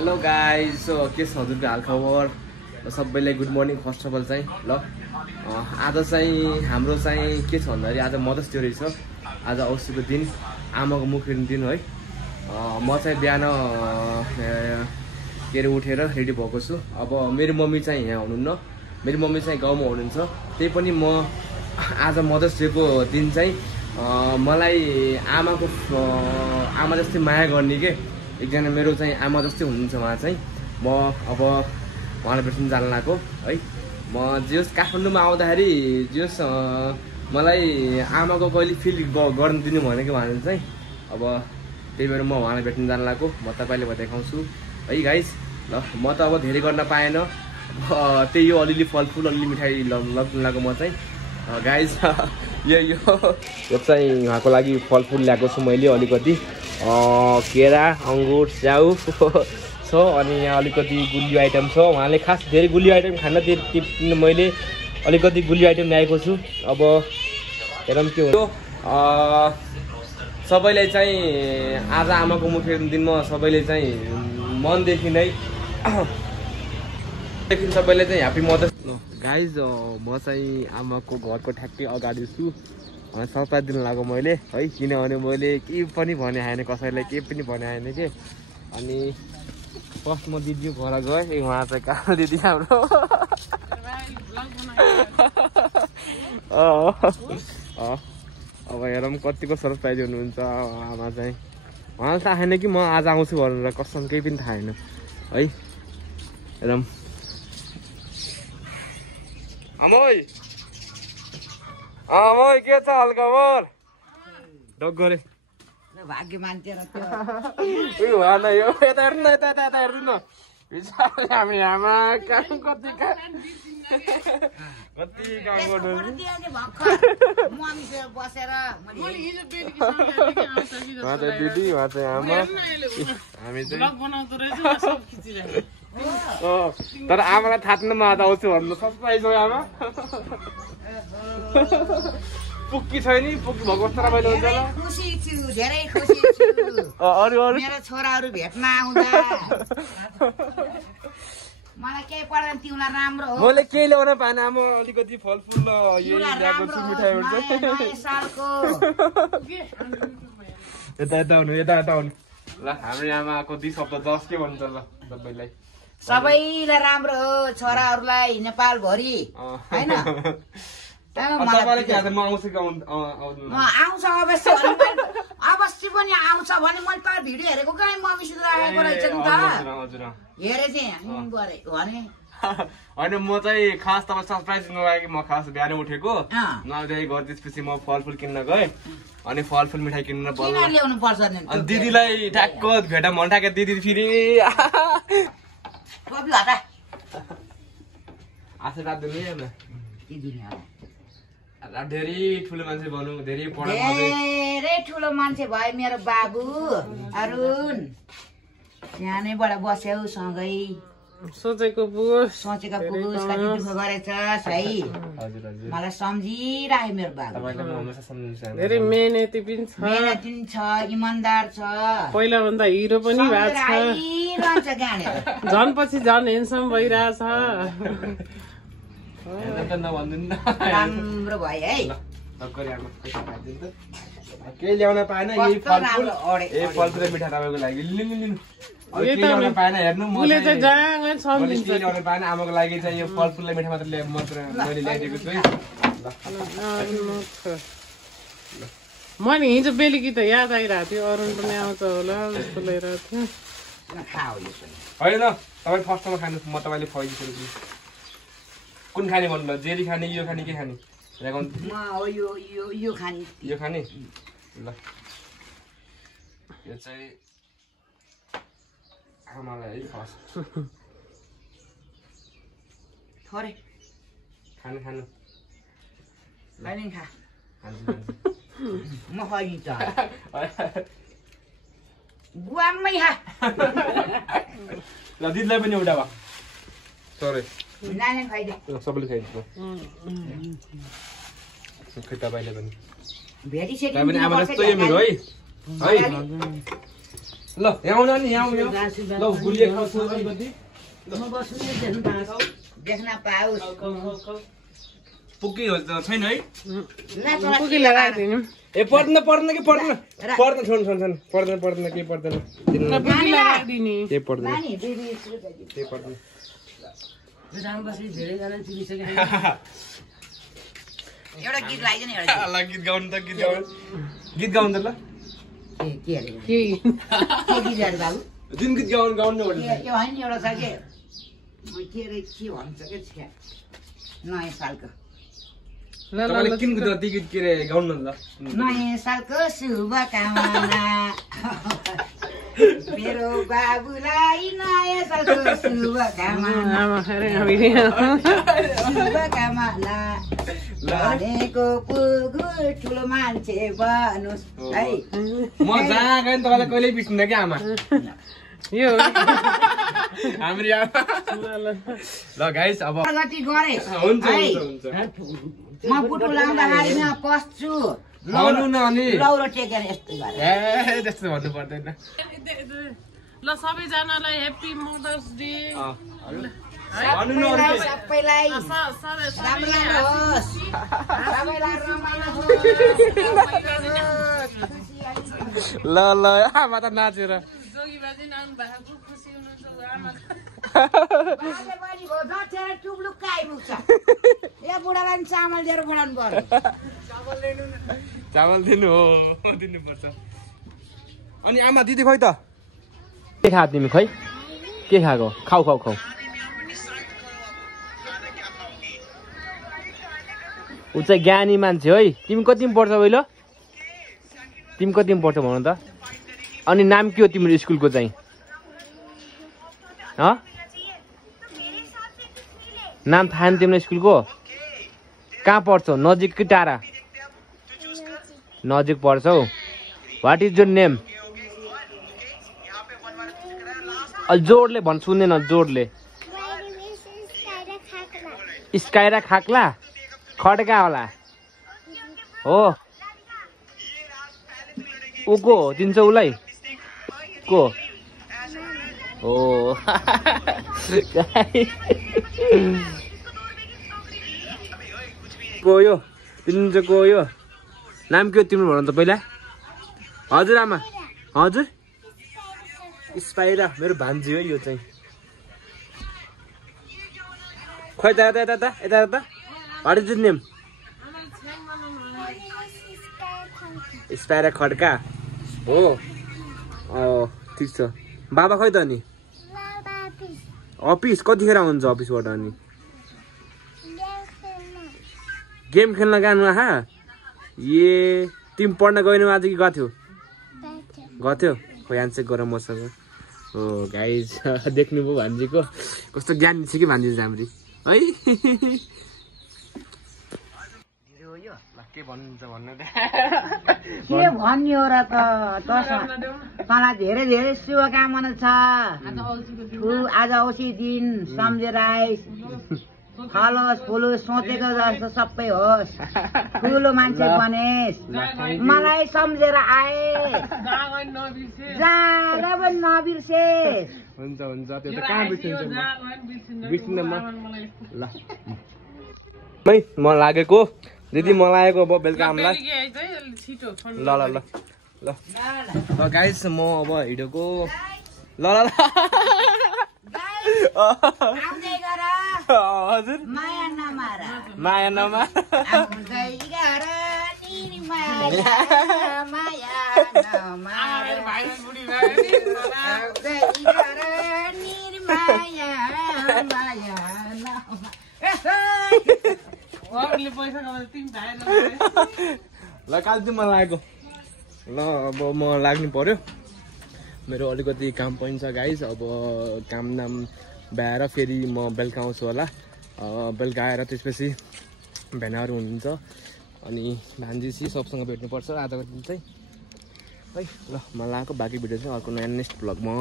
Hello guys, so के छ हजुरको हालखबर सबैलाई good morning. First of all चाहिँ ल आज चाहिँ हाम्रो चाहिँ के छ भन्दाखेरि आज मदर्स डे रहेछ। आज औँसीको दिन, आमाको मुख हेर्ने दिन है। म चाहिँ बिहान के अरे उठेर रेडी भएको छु। अब मेरो मम्मी चाहिँ यहाँ हुनुहुन्न, मेरो मम्मी चाहिँ गाउँमा हुनुहुन्छ। त्यही पनि म आज मदर्स डेको दिन चाहिँ मलाई आमा जस्तै माया गर्ने के एकजना मेरो चाहिँ आमा जस्तै हुनुहुन्छ उहाँ चाहिँ। म अब उहाँलाई भेट्न जान लागेको है। म जस काठमाडौँमा आउँदाखेरि जस मलाई आमाको कहिले फिल गर्न दिनु भनेको उहाँले चाहिँ। अब त्यही भएर म उहाँलाई भेट्न जान लागेको। म तपाईँले देखाउँछु है गाइस। ल म त अब धेरै गर्न पाएन, त्यही हो अलिअलि फलफुल अलिअलि मिठाई लग्न लागेको म चाहिँ गाइस। यो चाहिँ उहाँको लागि फलफुल ल्याएको छु मैले अलिकति, केरा, अङ्गुर, स्याउ छ। अनि यहाँ अलिकति गुलियो आइटम छ। उहाँले खास धेरै गुलियो आइटम खान मैले अलिकति गुलियो आइटम ल्याएको छु। अब हेरौँ के हो। सबैलाई चाहिँ आज आमाको मुख हेर्ने दिनमा सबैले चाहिँ मनदेखि नै सबैले चाहिँ ह्याप्पी मदर्स गाइज। म चाहिँ आमाको घरको ठ्याक्कै अगाडि छु। सरप्राइज दिन लाग्यो मैले है, किनभने मैले केही पनि भने आएन, कसैलाई केही पनि भने आएन के। अनि फर्स्ट म दिदी घर गएँ, उहाँ चाहिँ कहाँ दिदी हाम्रो अब हेरौँ कतिको सरप्राइज हुनुहुन्छ आमा चाहिँ। उहाँलाई थाहा छैन कि म आज आउँछु भनेर, कसम केही पनि थाहा छैन है। हेरौँ अमोइ के छ हालखबर? डगरे भाग्य मान्छे र त्यो भएन यो। यता हेर्नु न, यता हेर्नु न। हामी आमा काम कति काम गर्नु। उहाँ चाहिँ दिदी, उहाँ चाहिँ आमा, हामी चाहिँ। तर आमालाई थाहा छैन म आज आउँछु भन्नु। सरप्राइज हो आमा। पुक्की छैन, पुक्की भएको जस्तो रमाइलो हुन्छ ल। खुसी छु, धेरै खुसी छु। अरू मेरो छोराहरू भेट्न आउँदा मलाई केही पर्दैन, तिमीलाई राम्रो हो। मैले केही ल्याउन पाएन आमा, अलिकति फलफुल यही ल्याएको छु, मिठाईहरू चाहिँ। यता आउनु, यता आउनु ल। हाम्रो आमाको 2 शब्द 10 के भन्छ ल सबैलाई? सबैलाई राम्रो हो, छोराहरूलाई नेपालभरि होइन। आउँछ अवश्य पनि आउँछ भने मैले त भिडियो हेरेको कहीँ मम्मीसित राखेको रहेछ नि त, हेरे चाहिँ भने होइन। म चाहिँ खास तपाईँ सरप्राइज दिनु लागि म खास बिहान उठेको, नुहाइ घर त्यसपछि म फलफुल किन्न गएँ। अनि फलफुल मिठाई किन्न ल्याउनु पर्छ नि। दिदीलाई ठ्याक्क भेटा मन ठ्याक्क दिदी फेरि आशीर्वाद दिनु धेरै ठुलो मान्छे भनौँ, धेरै ठुलो मान्छे भयो मेरो बाबु अरुण। सानैबाट बस्यौ सँगै, सोचेको पुगोस् कति दुःख गरेछ है। मलाई सम्झिराख्यो मेरो बाबु, धेरै मेहनती पनि छ, इमान्दार छ। पहिला भन्दा हिरो पनि भएको छ, झन् पछि झन् हेन्सम भइरहेछ। राम्रो भयो है। केही ल्याउन पाएन, यही फलफुल मिठा तपाईँको लागि ल्याउन पाएन। हेर्नु मैले ल्याउन पाएन, आमाको लागि चाहिँ यो फलफुललाई मिठा मात्र मैले ल्याइदिएको छु है। मैले हिजो बेलुकी त याद आइरहेको थियो, अरुण पनि आउँछ होला जस्तो लागिरहेको थियो। होइन तपाईँ फर्स्टमा खानु, म तपाईँले खुवाइदिन्छु। कुन खाने भन्नु ल? जेरी खाने, यो खाने, के खाने? यो खाने ल। यो चाहिँ आमालाई है फर्स्ट थोरै खानु म खैदिन्छ गुवामै खा। ल दिदीलाई पनि एउटा भयो। सरी नानी खाइदे, सबैले खाइदिन्छ। तपाईँले पनि भेटिसेटी आमा जस्तो यो मेरो है। ल यहाँ आउनु नि यहाँ ल गुलिया खाउँछु अलिकति म बस्नु देख्न पाओस् पुग्की हो त छैन है पुग्की लगाइदिनु ए पर्दैन पर्दैन के पर्दैन पर्दैन छोड्नु छोड्नु पर्दैन पर्दैन के पर्दैन पुग्की लगाइदिने के पर्दैन नानी के पर्दैन एउटा गीत लगाइदिनु एउटा ल गीत गाउनु त गीत गाउनु त ल के अरे के के गीत अरे बाबु जुन गीत गाउनु यो होइन एउटा छ के के अरे के भन्छ के छ्या नयाँ सालको तपाईँले किन ती गीत के अरे गाउनु न ल नयाँ सालको शुभकामना मेरो बाबुलाई नयाँ सालको शुभकामना शुभकामना भनेको पुगु ठुलो मान्छे बनोस् है म जहाँ गएँ तपाईँलाई कहिल्यै बिर्सिन्न क्या आमा यो हाम्रो आमा ल गाइस अब प्रगति गरे हुन्छ है हुन्छ म बुटु लाउँदाखेरि म पस्छु आउनु न अनि लौरो टेकेर यस्तो गरे ए त्यस्तो भन्नु पर्दैन ल सबैजनालाई ह्याप्पी मदर्स डे भन्नु न अरू के सबैलाई राम्रो होस् सबैलाई रमाइलो होस् ल ल आमा त नाचेर जोगी बाजे आउनु भएको खुब खुसी हुनुहुन्छ आमा बुढालाई चामल दिएर पठाउनु पर्यो चामल दिनु हो दिनुपर्छ अनि आमा दिदी खोइ त के खा तिमी खै के खाएको खाऊ खाऊ खाऊ ऊ चाहिँ ज्ञानी मान्छे है तिमी कतिमा पढ्छ पहिलो तिमी कतिमा पढ्छौ भन त अनि नाम के हो तिम्रो स्कुलको चाहिँ नाम थाहा नि तिम्रो स्कुलको कहाँ पढ्छौ नजिक कि टाढा नजिक पढ्छौ वाट इज योर नेम जोडले भन् सुन्दैन जोडले स्काइरा खाक्ला खड्का होला हो ऊको दिन्छ उसलाई को हो गयो दिन्छ गयो नाम के हो तिम्रो भन त पहिला हजुर आमा हजुर स्पाइरा मेरो भान्जी हो यो चाहिँ खोइ त यता यता यता यता what is name Spaira Khadka हो ठिक छ बाबा खोइ त अनि अफिस कतिखेर हुन्छ अफिसबाट अनि गेम खेल्न गानु आहा ए तिमी पढ्न गएनौ आज कि गथ्यौ गथ्यौ खोइ आन्सर गर मसँग हो गाइज देख्नुभयो भान्जीको कस्तो ज्ञान छ कि भान्जी जाम्री है के भन्नुहुन्छ भन्नु के भन्यो र त तँलाई धेरै धेरै शुभकामना छ आज औँसी दिन सम्झेर आइस फलोस् फुलोस् सोचेको जस्तो सबै होस् ठुलो मान्छे बनेस् मलाई सम्झेर आए जहाँ पनि नबिर्सेस् हुन्छ हुन्छ त्यो त कहाँ बिर्सिन्छ बिर्सिन्न म ल म लागेको दिदी म लागेको अब बेलुका आमलाई ल ल ल ल ल गाइस म अब हिँडेको ल ल ल हजुर माया नमार माया नमार ल कालचिनीमा लागेको ल अब म लाग्नु पर्यो मेरो अलिकति काम पनि छ गाइस अब काम नाम भ्याएर फेरि म बेलुका आउँछु होला बेलुका आएर त्यसपछि भेनाहरू हुनुहुन्छ अनि भान्जीसी सबसँग भेट्नुपर्छ आजको दिन चाहिँ है ल म लगाएको बाँकी भिडियो चाहिँ अर्को नयाँ नेक्स्ट भ्लगमा